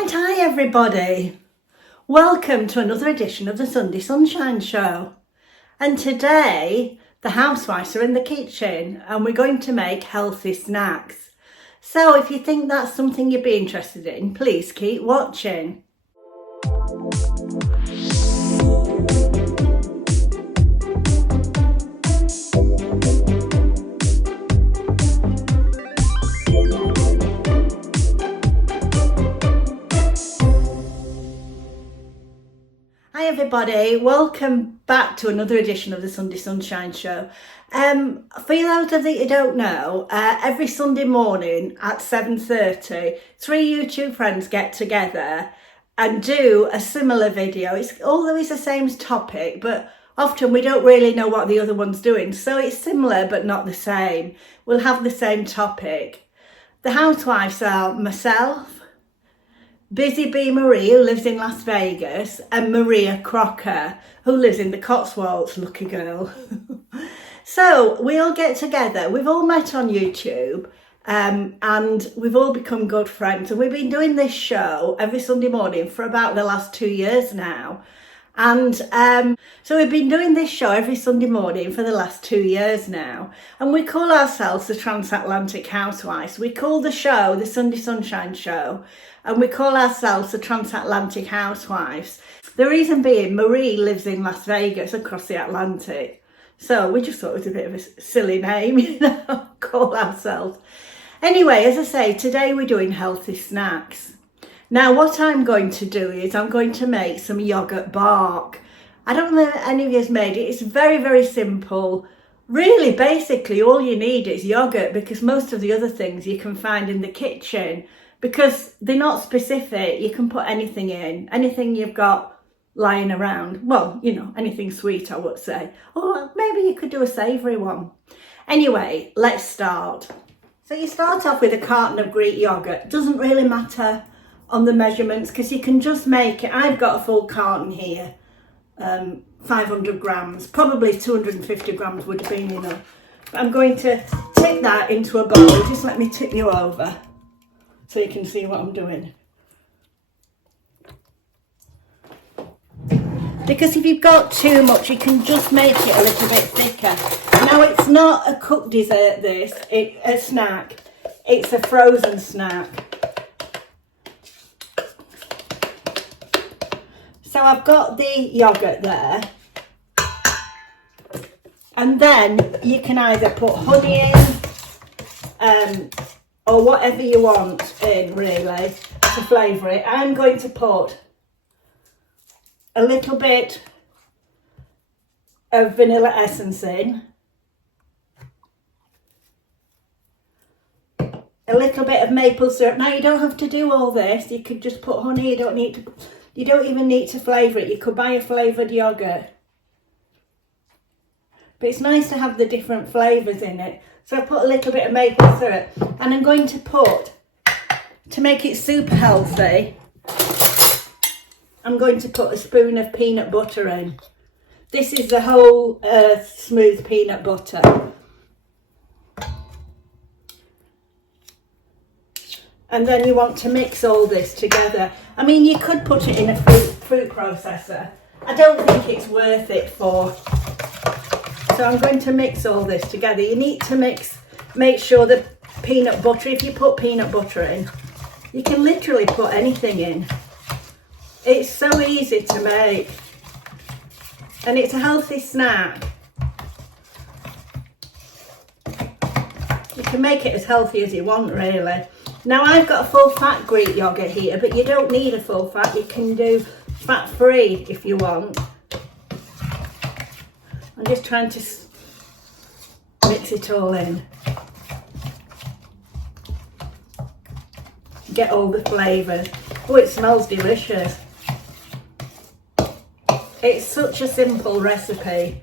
Right, hi everybody. Welcome to another edition of the Sunday Sunshine Show. And today, the housewives are in the kitchen and we're going to make healthy snacks. So if you think that's something you'd be interested in, please keep watching. Hi everybody, welcome back to another edition of the Sunday Sunshine Show. For those of you who don't know, every Sunday morning at 7:30, three YouTube friends get together and do a similar video. It's always the same topic, but often we don't really know what the other one's doing. So it's similar but not the same. We'll have the same topic. The housewives are myself, Busy Bee Marie, who lives in Las Vegas, and Maria Crocker, who lives in the Cotswolds, lucky girl. So we all get together. We've all met on YouTube and we've all become good friends. And we've been doing this show every Sunday morning for about the last 2 years now. And so we've been doing this show every Sunday morning for the last 2 years now. And we call ourselves the Transatlantic Housewives. We call the show the Sunday Sunshine Show. And we call ourselves the Transatlantic Housewives. The reason being, Marie lives in Las Vegas across the Atlantic. So we just thought it was a bit of a silly name, you know, call ourselves. Anyway, as I say, today we're doing healthy snacks. Now, what I'm going to do is I'm going to make some yoghurt bark. I don't know if any of you has made it. It's very, very simple. Really, basically, all you need is yoghurt because most of the other things you can find in the kitchen. Because they're not specific, you can put anything in, anything you've got lying around. Well, you know, anything sweet, I would say. Or maybe you could do a savoury one. Anyway, let's start. So you start off with a carton of Greek yoghurt. Doesn't really matter on the measurements because you can just make it. I've got a full carton here, 500 grams. Probably 250 grams would have been enough. But I'm going to tip that into a bowl. Just let me tip you over, so you can see what I'm doing. Because if you've got too much, you can just make it a little bit thicker. Now, it's not a cooked dessert, this, a snack. It's a frozen snack. So I've got the yoghurt there. And then you can either put honey in, or whatever you want in, really, to flavour it. I'm going to put a little bit of vanilla essence in, a little bit of maple syrup. Now, you don't have to do all this. You could just put honey. You don't even need to flavour it. You could buy a flavoured yoghurt. But it's nice to have the different flavours in it. So I put a little bit of maple syrup, and I'm going to put, to make it super healthy, I'm going to put a spoon of peanut butter in. This is the whole earth smooth peanut butter. And then you want to mix all this together. I mean, you could put it in a fruit processor. I don't think it's worth it for. So I'm going to mix all this together. You need to make sure the peanut butter, if you put peanut butter in, you can literally put anything in. It's so easy to make. And it's a healthy snack. You can make it as healthy as you want, really. Now, I've got a full fat Greek yoghurt here, but you don't need a full fat. You can do fat free if you want. I'm just trying to mix it all in. Get all the flavours. Oh, it smells delicious. It's such a simple recipe.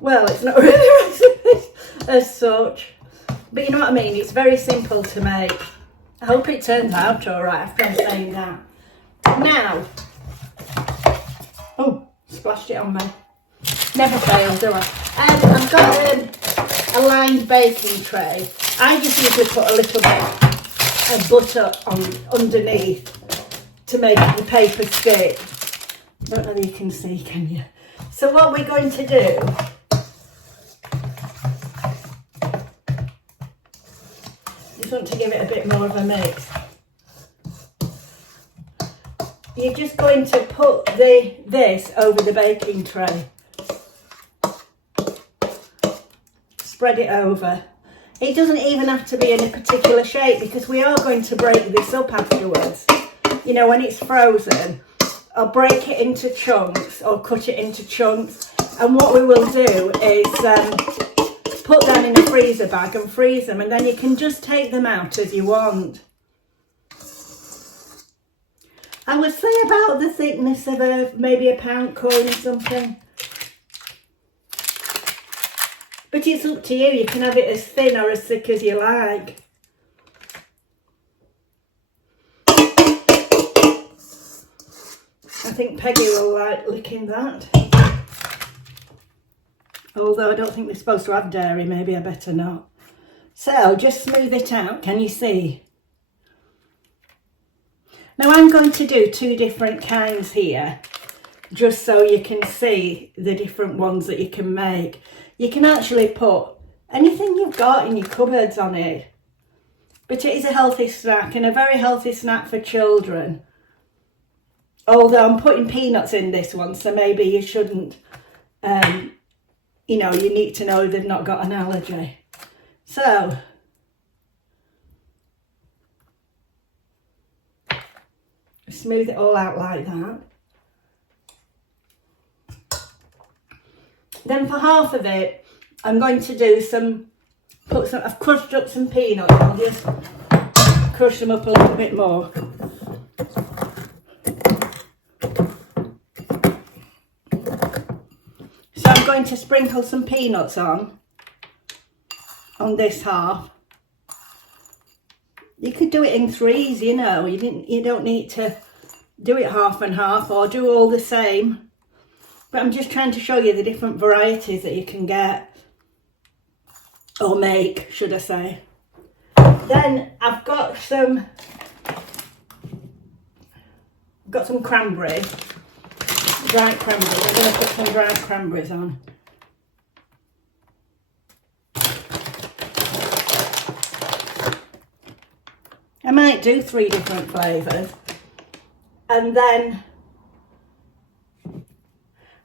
Well, it's not really a recipe as such. But you know what I mean? It's very simple to make. I hope it turns out all right after I'm saying that. Now, oh, splashed it on me. Never fail, do I? I've got a lined baking tray. I just usually put a little bit of butter on underneath to make the paper stick. I don't know if you can see, can you? So what we're going to do, just want to give it a bit more of a mix. You're just going to put this over the baking tray. Spread it over. It doesn't even have to be in a particular shape because we are going to break this up afterwards. You know, when it's frozen, I'll break it into chunks or cut it into chunks. And what we will do is put them in a freezer bag and freeze them, and then you can just take them out as you want. I would say about the thickness of maybe a pound coin or something. But it's up to you. You can have it as thin or as thick as you like. I think Peggy will like licking that. Although I don't think they're supposed to have dairy, maybe I better not. So just smooth it out, can you see? Now I'm going to do 2 different kinds here, just so you can see the different ones that you can make. You can actually put anything you've got in your cupboards on it. But it is a healthy snack, and a very healthy snack for children. Although I'm putting peanuts in this one, so maybe you shouldn't, you know, you need to know they've not got an allergy. So, smooth it all out like that. Then for half of it, I'm going to do I've crushed up some peanuts. I'll just crush them up a little bit more. So I'm going to sprinkle some peanuts on this half. You could do it in 3s, you know. You don't need to do it half and half or do all the same. But I'm just trying to show you the different varieties that you can get, or make, should I say. Then I've got some cranberries, dried cranberries. I'm going to put some dried cranberries on. I might do 3 different flavours. And then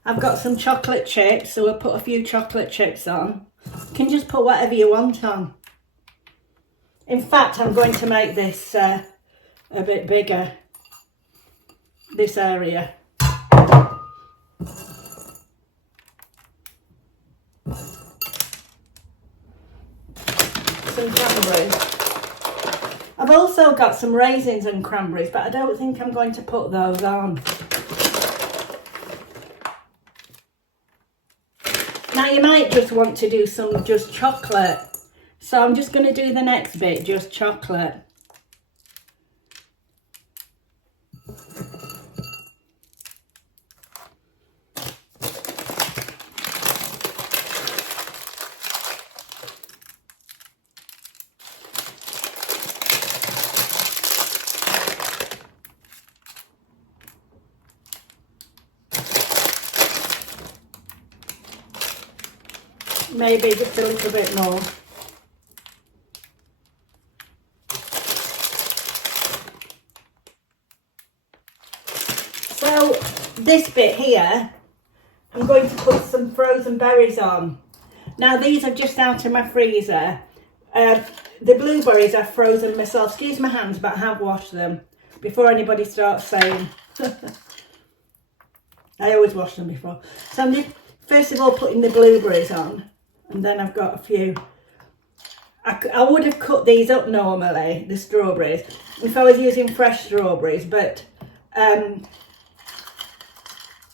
I've got some chocolate chips, so we'll put a few chocolate chips on. You can just put whatever you want on. In fact, I'm going to make this a bit bigger, this area. Some cranberries. I've also got some raisins and cranberries, but I don't think I'm going to put those on. Now you might just want to do some just chocolate. So I'm just going to do the next bit, just chocolate. Maybe just a little bit more. So this bit here, I'm going to put some frozen berries on. Now these are just out of my freezer. The blueberries are frozen myself. Excuse my hands, but I have washed them before anybody starts saying. I always wash them before. So I'm just, first of all, putting the blueberries on. And then I've got a few. I would have cut these up normally, the strawberries, if I was using fresh strawberries, but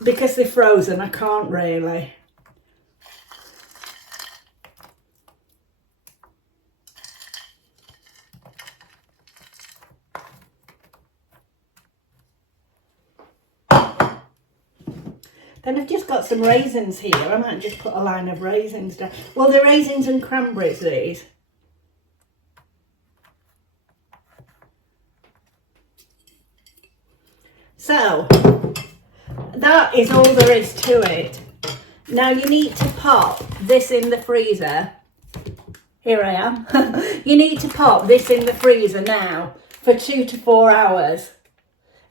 because they're frozen, I can't really. Then I've just got some raisins here. I might just put a line of raisins down. Well, the raisins and cranberries, these. So that is all there is to it. Now you need to pop this in the freezer. Here I am. You need to pop this in the freezer now for 2 to 4 hours.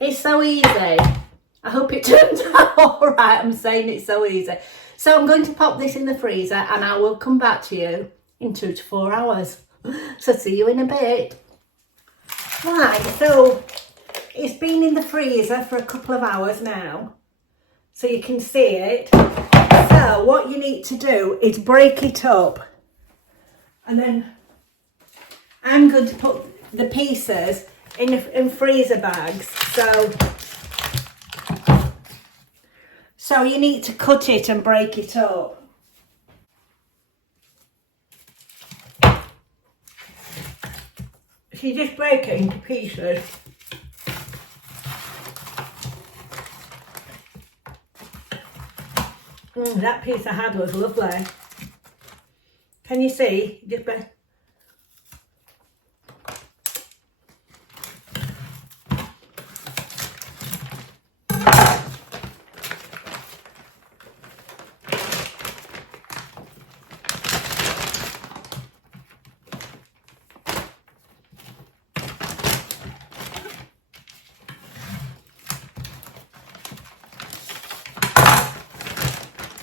It's so easy. I hope it turns out all right. I'm saying it's so easy. So I'm going to pop this in the freezer and I will come back to you in 2 to 4 hours. So see you in a bit. Right, so it's been in the freezer for a couple of hours now. So you can see it. So what you need to do is break it up. And then I'm going to put the pieces in freezer bags. So you need to cut it and break it up. So you just break it into pieces. That piece I had was lovely. Can you see? Just break.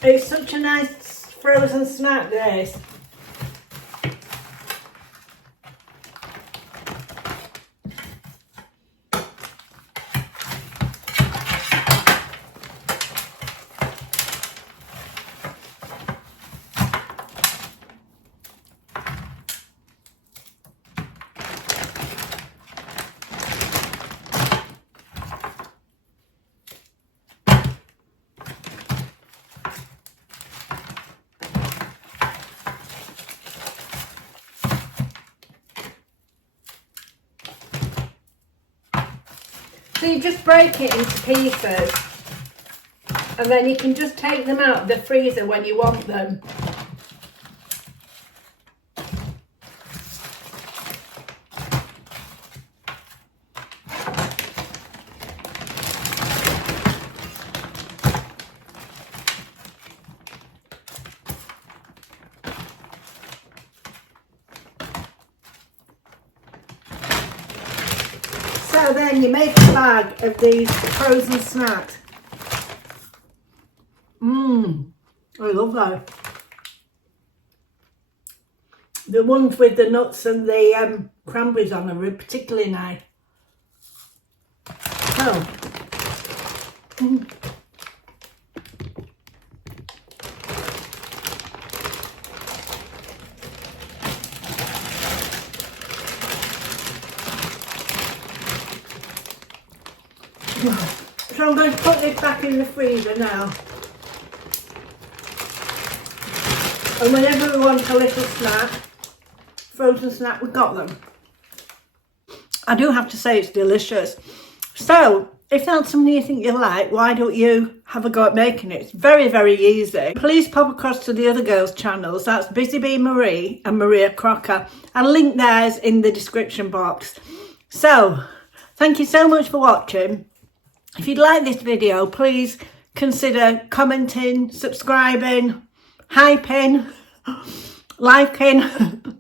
It's such a nice frozen snack, this. So you just break it into pieces and then you can just take them out of the freezer when you want them. So then you make a bag of these frozen snacks. I love that. The ones with the nuts and the cranberries on them are particularly nice. So, so I'm going to put this back in the freezer now. And whenever we want a little snack, frozen snack, we've got them. I do have to say it's delicious. So, if that's something you think you like, why don't you have a go at making it? It's very, very easy. Please pop across to the other girls' channels. That's Busy Bee Marie and Maria Crocker. I'll link theirs in the description box. So, thank you so much for watching. If you'd like this video, please consider commenting, subscribing, hyping, liking,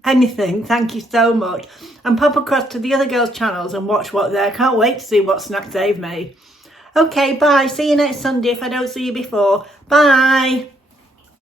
anything. Thank you so much. And pop across to the other girls' channels and watch what they're. Can't wait to see what snacks they've made. Okay, bye. See you next Sunday if I don't see you before. Bye.